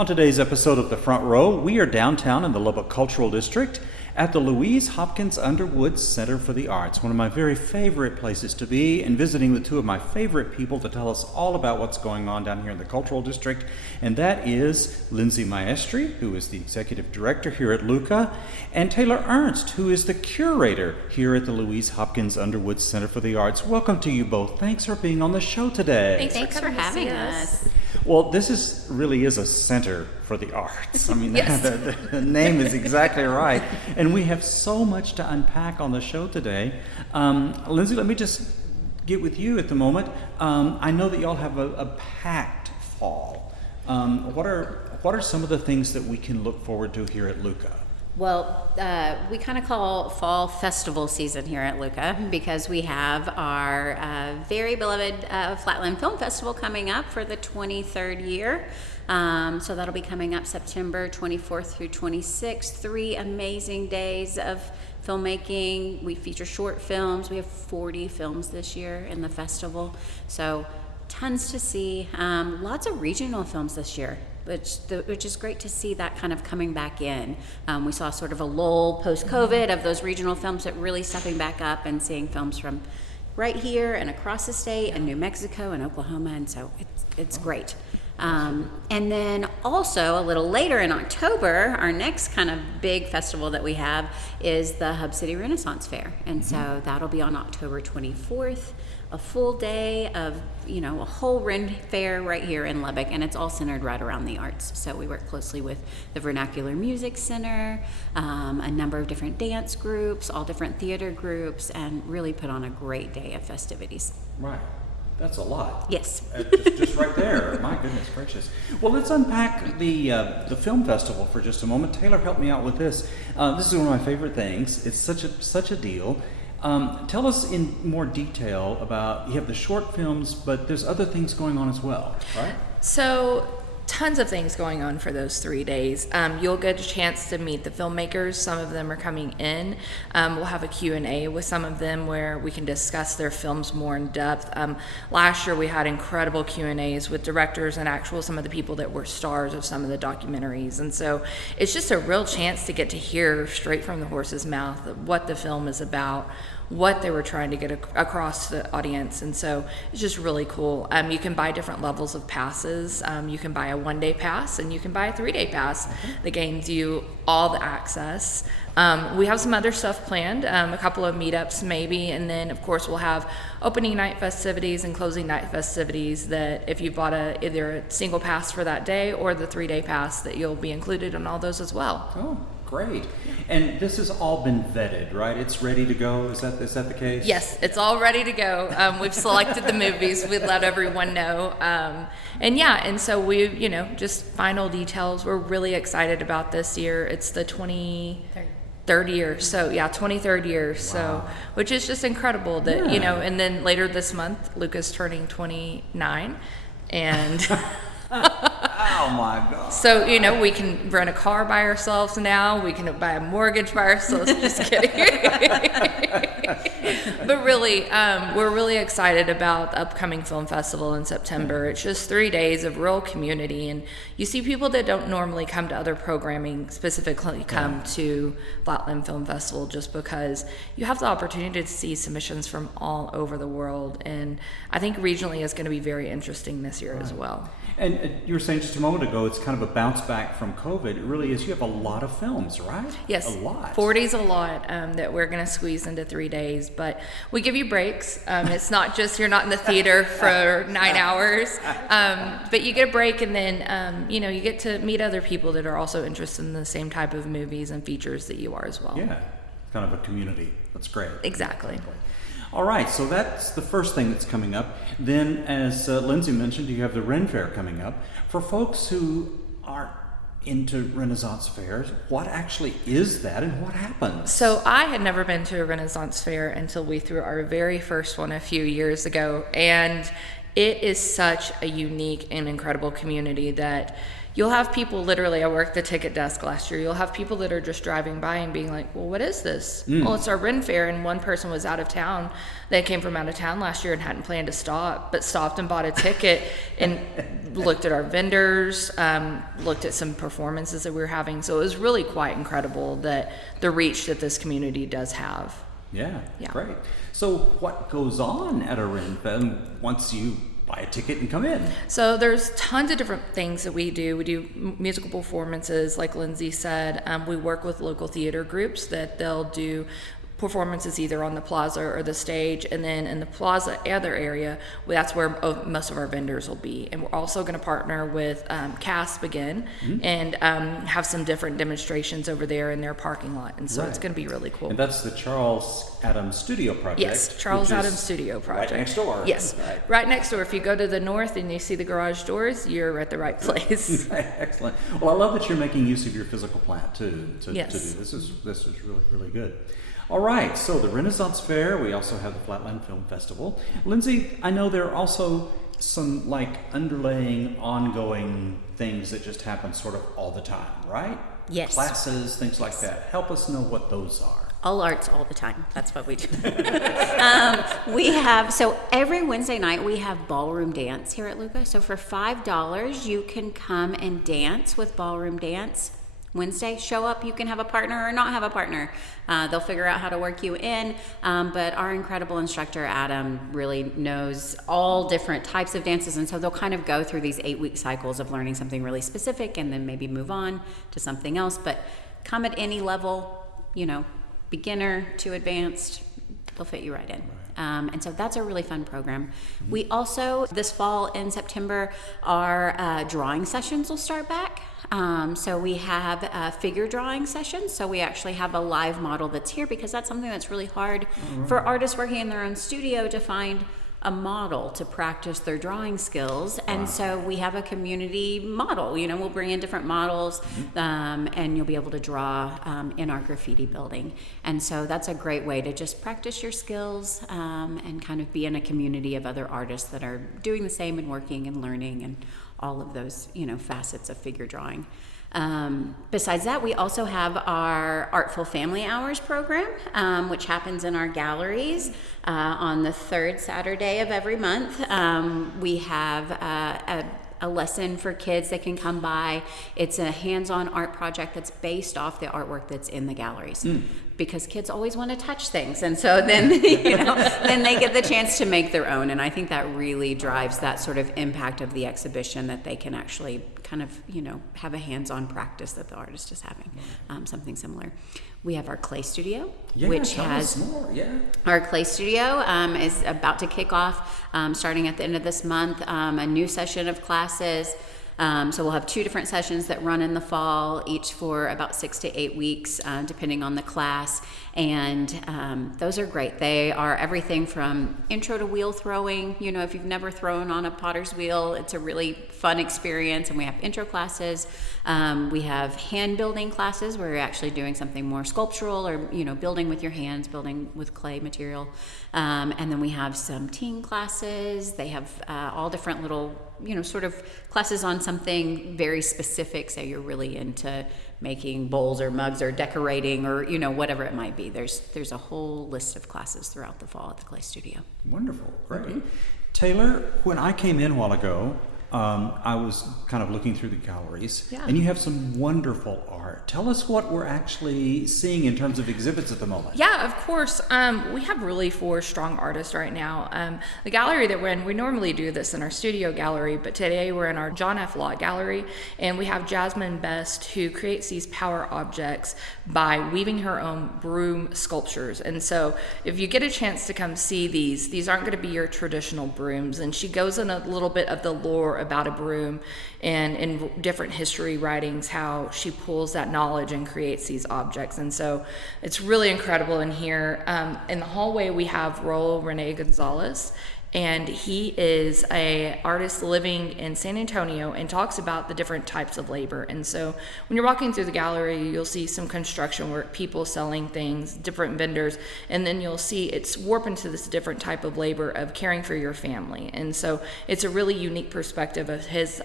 On today's episode of The Front Row, we are downtown in the Lubbock Cultural District at the Louise Hopkins Center for the Arts, one of my very favorite places to be, and visiting with two of my favorite people to tell us all about what's going on down here in the Cultural District, and that is Lindsey Maestri, who is the Executive Director here at LUCA, and Taylor Ernst, who is the Curator here at the Louise Hopkins Center for the Arts. Welcome to you both. Thanks for being on the show today. Thanks for having us. Well, this really is a center for the arts. I mean, Yes. the name is exactly right. And we have so much to unpack on the show today. Lindsey, let me just get with you at the moment. I know that y'all have a packed fall. What are some of the things that we can look forward to here at LUCA? Well, we kind of call fall festival season here at LUCA because we have our very beloved Flatland Film Festival coming up for the 23rd year. So that'll be coming up September 24th through 26th. 3 amazing days of filmmaking. We feature short films. We have 40 films this year in the festival. So tons to see. Lots of regional films this year, which is great to see that kind of coming back in. We saw sort of a lull post-COVID of those regional films that really stepping back up and seeing films from right here and across the state and New Mexico and Oklahoma, and so it's great. And then also a little later in October, our next kind of big festival that we have is the Hub City Renaissance Fair. And so that'll be on October 24th, a full day of, a whole Ren fair right here in Lubbock, and it's all centered right around the arts. So we work closely with the Vernacular Music Center, a number of different dance groups, all different theater groups, and really put on a great day of festivities. Right. That's a lot. Yes. Just right there. My goodness gracious. Well, let's unpack the film festival for just a moment. Taylor, help me out with this. This is one of my favorite things. It's such a deal. Tell us in more detail about, you have the short films, but there's other things going on as well, right? So, tons of things going on for those 3 days. You'll get a chance to meet the filmmakers. Some of them are coming in. We'll have a Q&A with some of them where we can discuss their films more in depth. Last year we had incredible Q&As with directors and some of the people that were stars of some of the documentaries. And so it's just a real chance to get to hear straight from the horse's mouth what the film is about, what they were trying to get across to the audience. And so it's just really cool. You can buy different levels of passes. You can buy a 1-day pass and you can buy a 3-day pass that gains you all the access. We have some other stuff planned, a couple of meetups maybe, and then of course we'll have opening night festivities and closing night festivities that if you bought either a single pass for that day or the 3-day pass, that you'll be included in all those as well. Oh, great. And this has all been vetted, right? It's ready to go. Is that the case? Yes, it's all ready to go. We've selected the movies. We've let everyone know. And so we, just final details. We're really excited about this year. It's the 23rd year. So 23rd year. Wow. So, which is just incredible that, and then later this month, Luca's turning 29 and Oh my God. So, we can rent a car by ourselves now. We can buy a mortgage by ourselves. Just kidding. But really, we're really excited about the upcoming film festival in September. It's just 3 days of real community. And you see people that don't normally come to other programming specifically come to Flatland Film Festival just because you have the opportunity to see submissions from all over the world. And I think regionally is going to be very interesting this year as well. And you were saying just a moment ago, it's kind of a bounce back from COVID. It really is. You have a lot of films, right? Yes. A lot. 40 is a lot that we're going to squeeze into 3 days. But we give you breaks. It's not just you're not in the theater for 9 hours. But you get a break and then, you get to meet other people that are also interested in the same type of movies and features that you are as well. Yeah. Kind of a community. That's great. Exactly. All right, so that's the first thing that's coming up. Then, as Lindsey mentioned, you have the Ren Fair coming up. For folks who aren't into Renaissance fairs, what actually is that and what happens? So I had never been to a Renaissance fair until we threw our very first one a few years ago. And it is such a unique and incredible community that you'll have people literally, I worked the ticket desk last year, you'll have people that are just driving by and being like, well, what is this? Well, it's our Ren Fair, and one person was out of town. They came from out of town last year and hadn't planned to stop, but stopped and bought a ticket and looked at our vendors, looked at some performances that we were having. So it was really quite incredible that the reach that this community does have. Yeah, Yeah. great. So what goes on at a Ren Fair once you buy a ticket and come in? So there's tons of different things that we do. We do musical performances, like Lindsey said. We work with local theater groups that they'll do performances either on the plaza or the stage, and then in the plaza other area, that's where most of our vendors will be. And we're also going to partner with CASP again and have some different demonstrations over there in their parking lot, and so it's going to be really cool. And that's the Charles Adams Studio Project. Yes, Charles Adams Studio Project. Right next door. Yes, right next door. If you go to the north and you see the garage doors, you're at the right place. Excellent. Well, I love that you're making use of your physical plant too to Yes. do this. This is really, really good. All right, so the Renaissance Fair, we also have the Flatland Film Festival. Lindsey, I know there are also some like underlaying, ongoing things that just happen sort of all the time, right? Yes. Classes, things like that. Help us know what those are. All arts all the time. That's what we do. So every Wednesday night we have ballroom dance here at Luca. So for $5, you can come and dance with ballroom dance. Wednesday, show up. You can have a partner or not have a partner. They'll figure out how to work you in. But our incredible instructor, Adam, really knows all different types of dances. And so they'll kind of go through these 8-week cycles of learning something really specific and then maybe move on to something else. But come at any level, beginner to advanced, they'll fit you right in. And so that's a really fun program. We also, this fall in September, our drawing sessions will start back. So we have figure drawing sessions. So we actually have a live model that's here because that's something that's really hard for artists working in their own studio to find a model to practice their drawing skills. And so we have a community model. We'll bring in different models and you'll be able to draw in our graffiti building. And so that's a great way to just practice your skills and kind of be in a community of other artists that are doing the same and working and learning and all of those, facets of figure drawing. Besides that, we also have our Artful Family Hours program, which happens in our galleries on the third Saturday of every month. We have a lesson for kids that can come by. It's a hands-on art project that's based off the artwork that's in the galleries. Because kids always want to touch things, and so then then they get the chance to make their own, and I think that really drives that sort of impact of the exhibition, that they can actually kind of have a hands-on practice that the artist is having, something similar. We have our clay studio, which has our clay studio is about to kick off starting at the end of this month, a new session of classes. So we'll have 2 different sessions that run in the fall, each for about 6 to 8 weeks, depending on the class. And those are great. They are everything from intro to wheel throwing. If you've never thrown on a potter's wheel, it's a really fun experience. And we have intro classes. We have hand building classes where you're actually doing something more sculptural or, building with your hands, building with clay material. And then we have some teen classes. They have all different little, sort of classes on something very specific. Say you're really into making bowls or mugs or decorating or, whatever it might be. There's a whole list of classes throughout the fall at the Clay Studio. Wonderful. Great. Taylor, when I came in a while ago, I was kind of looking through the galleries, and you have some wonderful art. Tell us what we're actually seeing in terms of exhibits at the moment. Yeah, of course. We have really 4 strong artists right now. The gallery that we're in, we normally do this in our studio gallery, but today we're in our John F. Lott gallery, and we have Jasmine Best, who creates these power objects by weaving her own broom sculptures. And so if you get a chance to come see these aren't going to be your traditional brooms, and she goes in a little bit of the lore about a broom and in different history writings how she pulls that knowledge and creates these objects. And so it's really incredible in here. In the hallway we have Raul Rene Gonzalez, and he is a artist living in San Antonio and talks about the different types of labor. And so when you're walking through the gallery, you'll see some construction work, people selling things, different vendors, and then you'll see it's warped into this different type of labor of caring for your family. And so it's a really unique perspective of his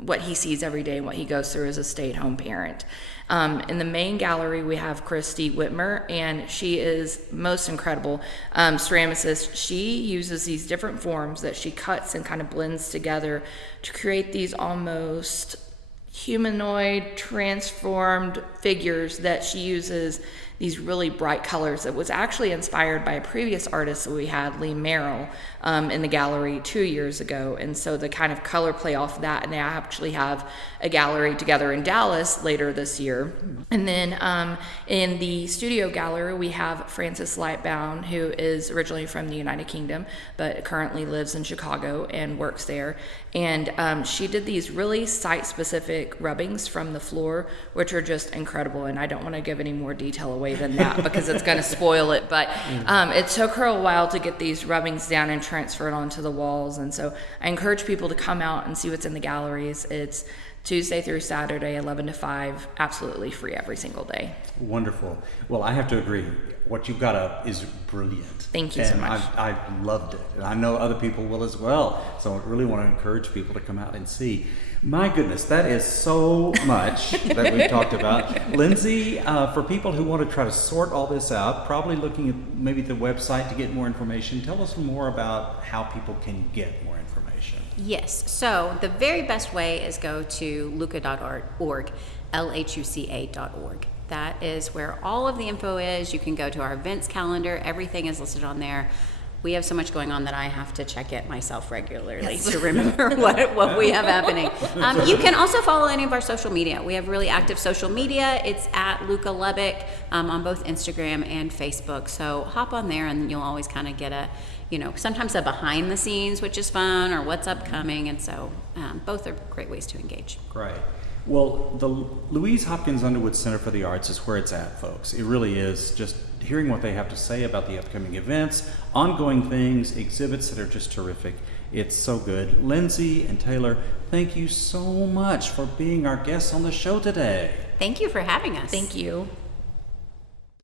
what he sees every day and what he goes through as a stay-at-home parent. In the main gallery, we have Christy Whitmer, and she is most incredible ceramicist. She uses these different forms that she cuts and kind of blends together to create these almost humanoid, transformed figures that she uses these really bright colors. It was actually inspired by a previous artist that we had, Lee Merrill, in the gallery 2 years ago. And so the kind of color play off that, and they actually have a gallery together in Dallas later this year. And then in the studio gallery, we have Frances Lightbound, who is originally from the United Kingdom, but currently lives in Chicago and works there. And she did these really site-specific rubbings from the floor, which are just incredible. And I don't want to give any more detail away than that because it's going to spoil it. But it took her a while to get these rubbings down and transferred onto the walls. And so I encourage people to come out and see what's in the galleries. It's Tuesday through Saturday, 11 to 5, absolutely free every single day. Wonderful. Well, I have to agree. What you've got up is brilliant. Thank you so much. I loved it. And I know other people will as well. So I really want to encourage people to come out and see. My goodness, that is so much that we've talked about. Lindsey, for people who want to try to sort all this out, probably looking at maybe the website to get more information, tell us more about how people can get more information. Yes, so the very best way is go to luca.org, LHUCA.org. That is where all of the info is. You can go to our events calendar. Everything is listed on there. We have so much going on that I have to check it myself regularly to remember what we have happening. You can also follow any of our social media. We have really active social media. It's at Luca Lubbock on both Instagram and Facebook. So hop on there and you'll always kind of get a, sometimes a behind the scenes, which is fun, or what's upcoming. And so both are great ways to engage. Great. Well, the Louise Hopkins Underwood Center for the Arts is where it's at, folks. It really is. Just hearing what they have to say about the upcoming events, ongoing things, exhibits that are just terrific. It's so good. Lindsey and Taylor, thank you so much for being our guests on the show today. Thank you for having us. Thank you.